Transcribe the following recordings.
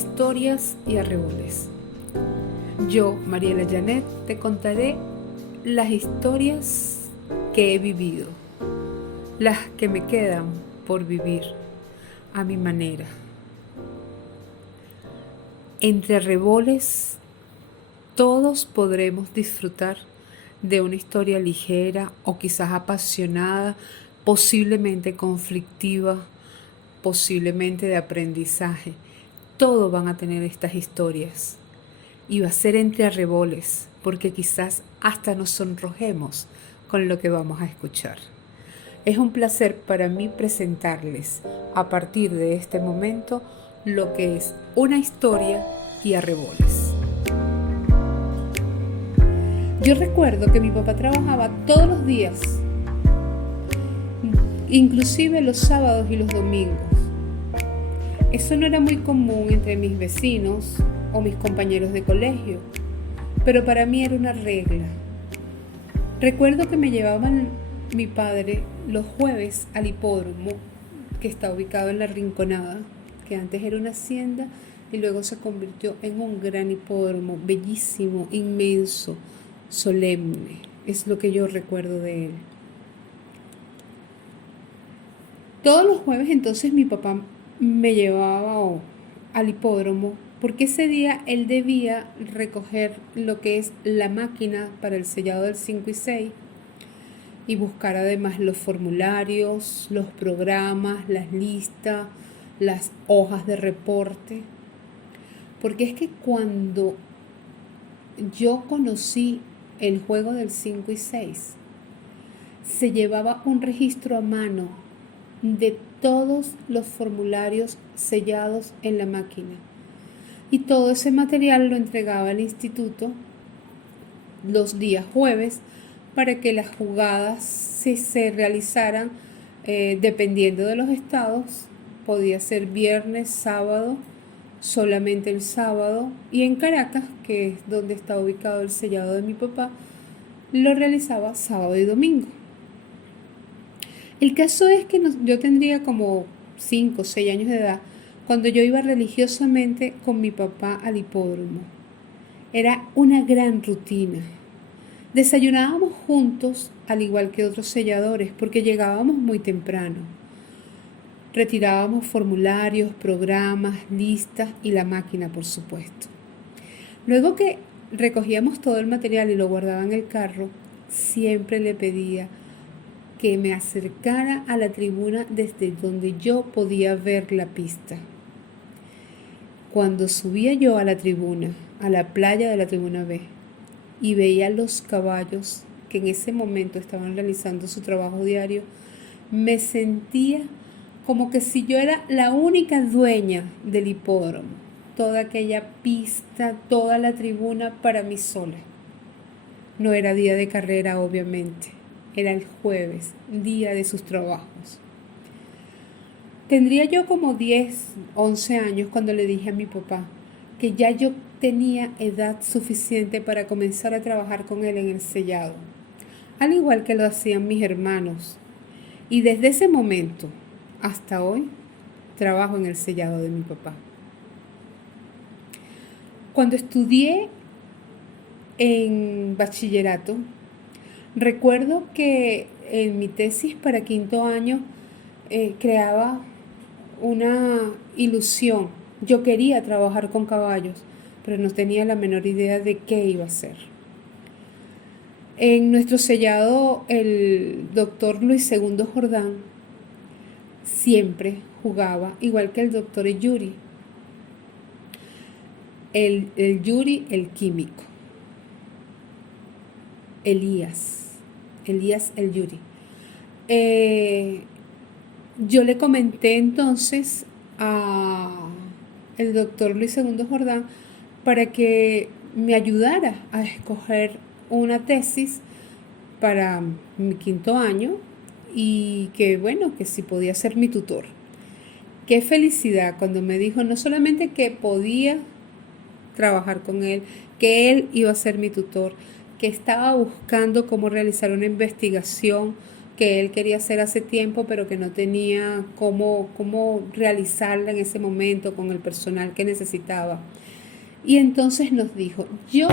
historias y arreboles. Yo, Mariela Janet, te contaré las historias que he vivido, las que me quedan por vivir a mi manera. Entre arreboles, todos podremos disfrutar de una historia ligera o quizás apasionada, posiblemente conflictiva, posiblemente de aprendizaje. Todos van a tener estas historias y va a ser entre arreboles, porque quizás hasta nos sonrojemos con lo que vamos a escuchar. Es un placer para mí presentarles a partir de este momento lo que es una historia y arreboles. Yo recuerdo que mi papá trabajaba todos los días, inclusive los sábados y los domingos. Eso no era muy común entre mis vecinos o mis compañeros de colegio, pero para mí era una regla. Recuerdo que me llevaban mi padre los jueves al hipódromo, que está ubicado en La Rinconada, que antes era una hacienda y luego se convirtió en un gran hipódromo, bellísimo, inmenso, solemne. Es lo que yo recuerdo de él. Todos los jueves entonces mi papá me llevaba al hipódromo porque ese día él debía recoger lo que es la máquina para el sellado del 5 y 6 y buscar además los formularios, los programas, las listas, las hojas de reporte. Porque es que cuando yo conocí el juego del 5 y 6, se llevaba un registro a mano de todos los formularios sellados en la máquina. Y todo ese material lo entregaba al instituto los días jueves para que las jugadas se realizaran dependiendo de los estados. Podía ser viernes, sábado, solamente el sábado. Y en Caracas, que es donde está ubicado el sellado de mi papá, lo realizaba sábado y domingo. El caso es que yo tendría como 5 o 6 años de edad cuando yo iba religiosamente con mi papá al hipódromo. Era una gran rutina. Desayunábamos juntos, al igual que otros selladores, porque llegábamos muy temprano. Retirábamos formularios, programas, listas y la máquina, por supuesto. Luego que recogíamos todo el material y lo guardaba en el carro, siempre le pedía que me acercara a la tribuna desde donde yo podía ver la pista. Cuando subía yo a la tribuna, a la playa de la tribuna B, y veía los caballos que en ese momento estaban realizando su trabajo diario, me sentía como que si yo era la única dueña del hipódromo, toda aquella pista, toda la tribuna para mí sola. No era día de carrera, obviamente. Era el jueves, día de sus trabajos. Tendría yo como 10, 11 años cuando le dije a mi papá que ya yo tenía edad suficiente para comenzar a trabajar con él en el sellado, al igual que lo hacían mis hermanos. Y desde ese momento hasta hoy trabajo en el sellado de mi papá. Cuando estudié en bachillerato, recuerdo que en mi tesis para 5º año creaba una ilusión. Yo quería trabajar con caballos, pero no tenía la menor idea de qué iba a hacer. En nuestro sellado, el doctor Luis II Jordán siempre jugaba, igual que el doctor Yuri. El Yuri, el químico. Elías el Yuri. Yo le comenté entonces a el doctor Luis II Jordán para que me ayudara a escoger una tesis para mi 5º año y que si podía ser mi tutor. Qué felicidad cuando me dijo no solamente que podía trabajar con él, que él iba a ser mi tutor, que estaba buscando cómo realizar una investigación que él quería hacer hace tiempo, pero que no tenía cómo realizarla en ese momento con el personal que necesitaba. Y entonces nos dijo, yo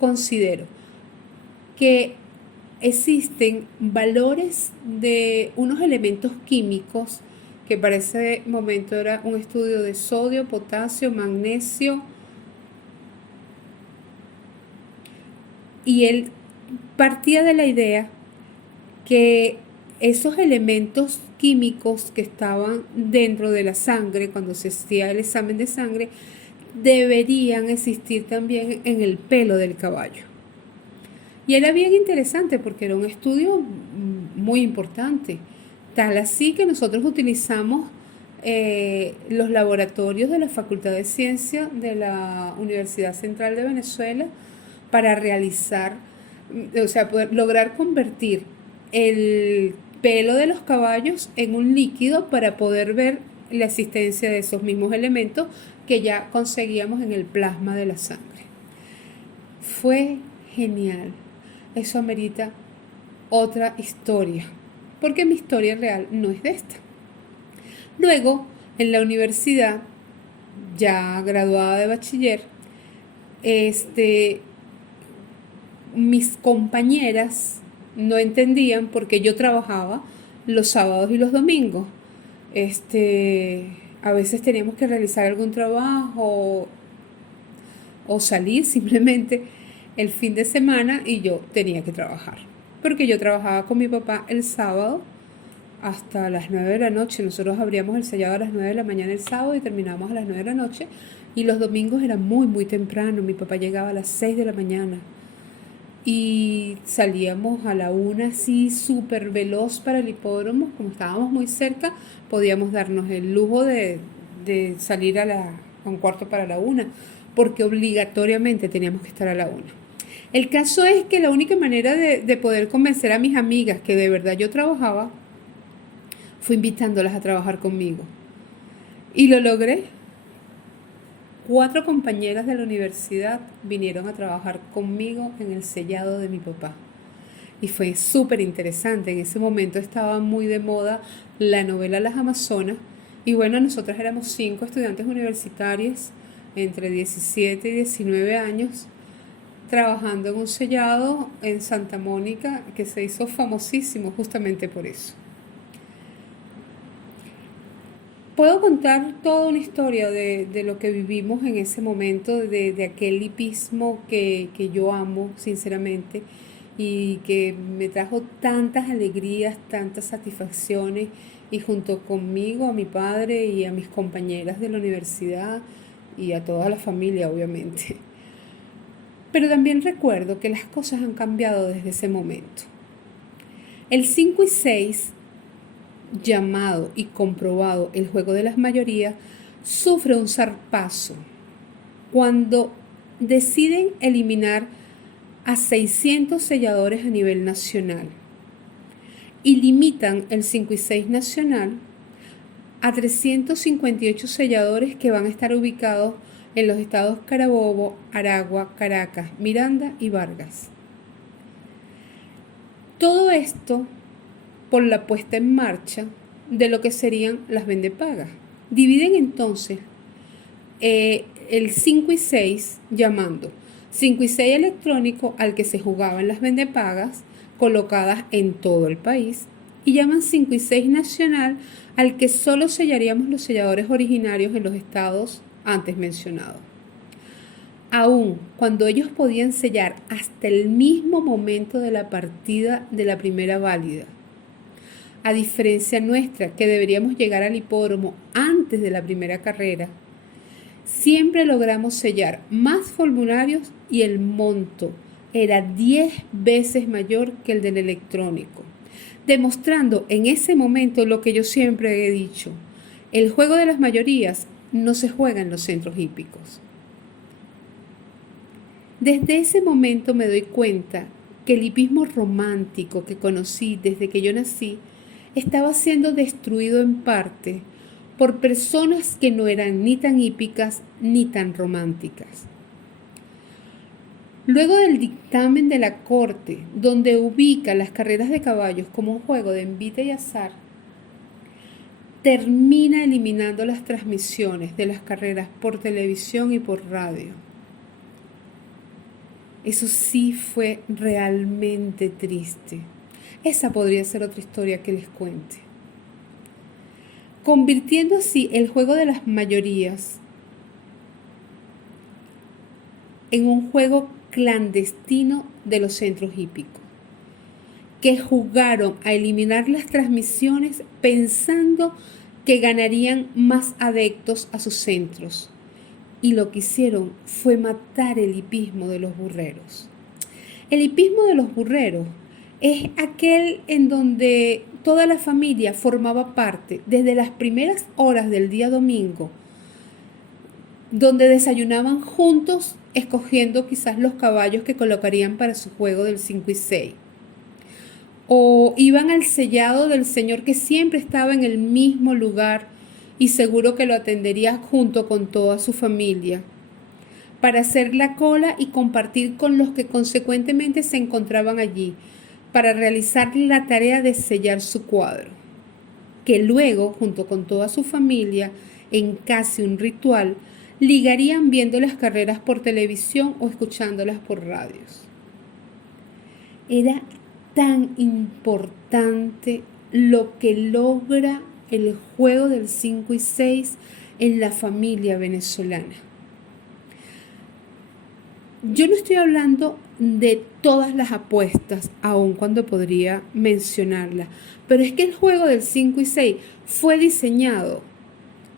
considero que existen valores de unos elementos químicos, que para ese momento era un estudio de sodio, potasio, magnesio, y él partía de la idea que esos elementos químicos que estaban dentro de la sangre, cuando se hacía el examen de sangre, deberían existir también en el pelo del caballo. Y era bien interesante porque era un estudio muy importante, tal así que nosotros utilizamos los laboratorios de la Facultad de Ciencia de la Universidad Central de Venezuela para realizar, o sea, poder lograr convertir el pelo de los caballos en un líquido para poder ver la existencia de esos mismos elementos que ya conseguíamos en el plasma de la sangre. Fue genial. Eso amerita otra historia, porque mi historia real no es de esta. Luego, en la universidad, ya graduada de bachiller, mis compañeras no entendían por qué yo trabajaba los sábados y los domingos. A veces teníamos que realizar algún trabajo o salir simplemente el fin de semana y yo tenía que trabajar. Porque yo trabajaba con mi papá el sábado hasta las 9 de la noche. Nosotros abríamos el sellado a las 9 de la mañana el sábado y terminábamos a las 9 de la noche. Y los domingos era muy, muy temprano. Mi papá llegaba a las 6 de la mañana. Y salíamos a la 1 así súper veloz para el hipódromo. Como estábamos muy cerca, podíamos darnos el lujo de salir a un cuarto para la 1, porque obligatoriamente teníamos que estar a la 1. El caso es que la única manera de poder convencer a mis amigas que de verdad yo trabajaba fue invitándolas a trabajar conmigo. Y lo logré. 4 compañeras de la universidad vinieron a trabajar conmigo en el sellado de mi papá. Y fue súper interesante. En ese momento estaba muy de moda la novela Las Amazonas. Y bueno, nosotros éramos 5 estudiantes universitarios entre 17 y 19 años trabajando en un sellado en Santa Mónica que se hizo famosísimo justamente por eso. Puedo contar toda una historia de lo que vivimos en ese momento, de aquel hipismo que yo amo sinceramente y que me trajo tantas alegrías, tantas satisfacciones, y junto conmigo, a mi padre y a mis compañeras de la universidad y a toda la familia obviamente. Pero también recuerdo que las cosas han cambiado desde ese momento. El 5 y 6, llamado y comprobado el juego de las mayorías, sufre un zarpazo cuando deciden eliminar a 600 selladores a nivel nacional y limitan el 5 y 6 nacional a 358 selladores que van a estar ubicados en los estados Carabobo, Aragua, Caracas, Miranda y Vargas. Todo esto por la puesta en marcha de lo que serían las vendepagas. Dividen entonces el 5 y 6 llamando 5 y 6 electrónico al que se jugaban las vendepagas colocadas en todo el país, y llaman 5 y 6 nacional al que solo sellaríamos los selladores originarios en los estados antes mencionados. Aún cuando ellos podían sellar hasta el mismo momento de la partida de la primera válida, a diferencia nuestra, que deberíamos llegar al hipódromo antes de la primera carrera, siempre logramos sellar más formularios y el monto era 10 veces mayor que el del electrónico, demostrando en ese momento lo que yo siempre he dicho: el juego de las mayorías no se juega en los centros hípicos. Desde ese momento me doy cuenta que el hipismo romántico que conocí desde que yo nací estaba siendo destruido en parte por personas que no eran ni tan hípicas ni tan románticas. Luego del dictamen de la Corte, donde ubica las carreras de caballos como un juego de envite y azar, termina eliminando las transmisiones de las carreras por televisión y por radio. Eso sí fue realmente triste. Esa podría ser otra historia que les cuente. Convirtiendo así el juego de las mayorías en un juego clandestino de los centros hípicos, que jugaron a eliminar las transmisiones pensando que ganarían más adeptos a sus centros. Y lo que hicieron fue matar el hipismo de los burreros. El hipismo de los burreros es aquel en donde toda la familia formaba parte desde las primeras horas del día domingo, donde desayunaban juntos escogiendo quizás los caballos que colocarían para su juego del 5 y 6. O iban al sellado del señor que siempre estaba en el mismo lugar y seguro que lo atendería junto con toda su familia, para hacer la cola y compartir con los que consecuentemente se encontraban allí, para realizar la tarea de sellar su cuadro, que luego, junto con toda su familia, en casi un ritual, ligarían viendo las carreras por televisión o escuchándolas por radios. Era tan importante lo que logra el juego del 5 y 6 en la familia venezolana. Yo no estoy hablando de todas las apuestas, aun cuando podría mencionarlas, pero es que el juego del 5 y 6 fue diseñado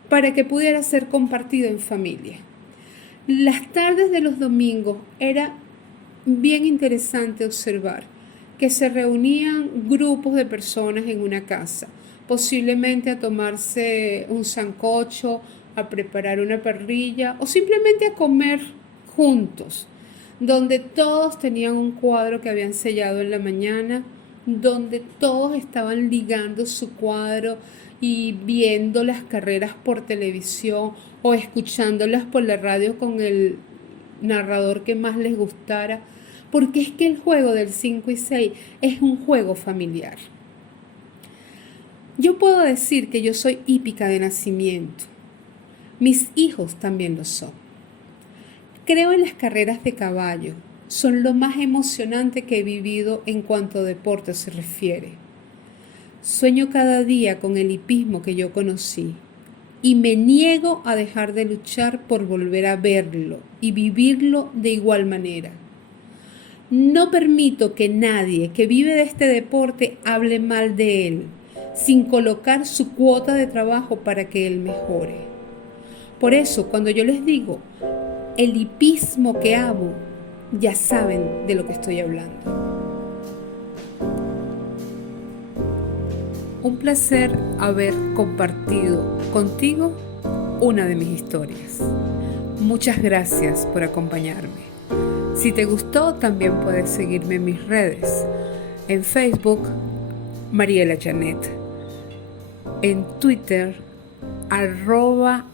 para que pudiera ser compartido en familia. Las tardes de los domingos era bien interesante observar que se reunían grupos de personas en una casa, posiblemente a tomarse un sancocho, a preparar una parrilla o simplemente a comer juntos, donde todos tenían un cuadro que habían sellado en la mañana, donde todos estaban ligando su cuadro y viendo las carreras por televisión o escuchándolas por la radio con el narrador que más les gustara, porque es que el juego del 5 y 6 es un juego familiar. Yo puedo decir que yo soy hípica de nacimiento. Mis hijos también lo son. Creo en las carreras de caballo. Son lo más emocionante que he vivido en cuanto a deporte se refiere. Sueño cada día con el hipismo que yo conocí y me niego a dejar de luchar por volver a verlo y vivirlo de igual manera. No permito que nadie que vive de este deporte hable mal de él, sin colocar su cuota de trabajo para que él mejore. Por eso, cuando yo les digo el hipismo que amo, ya saben de lo que estoy hablando. Un placer haber compartido contigo una de mis historias. Muchas gracias por acompañarme. Si te gustó, también puedes seguirme en mis redes. En Facebook, Mariela Janet. En Twitter,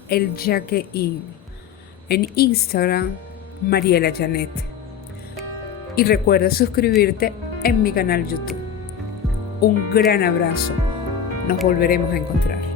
@elyaquein. En Instagram, Mariela Janet. Y recuerda suscribirte en mi canal YouTube. Un gran abrazo. Nos volveremos a encontrar.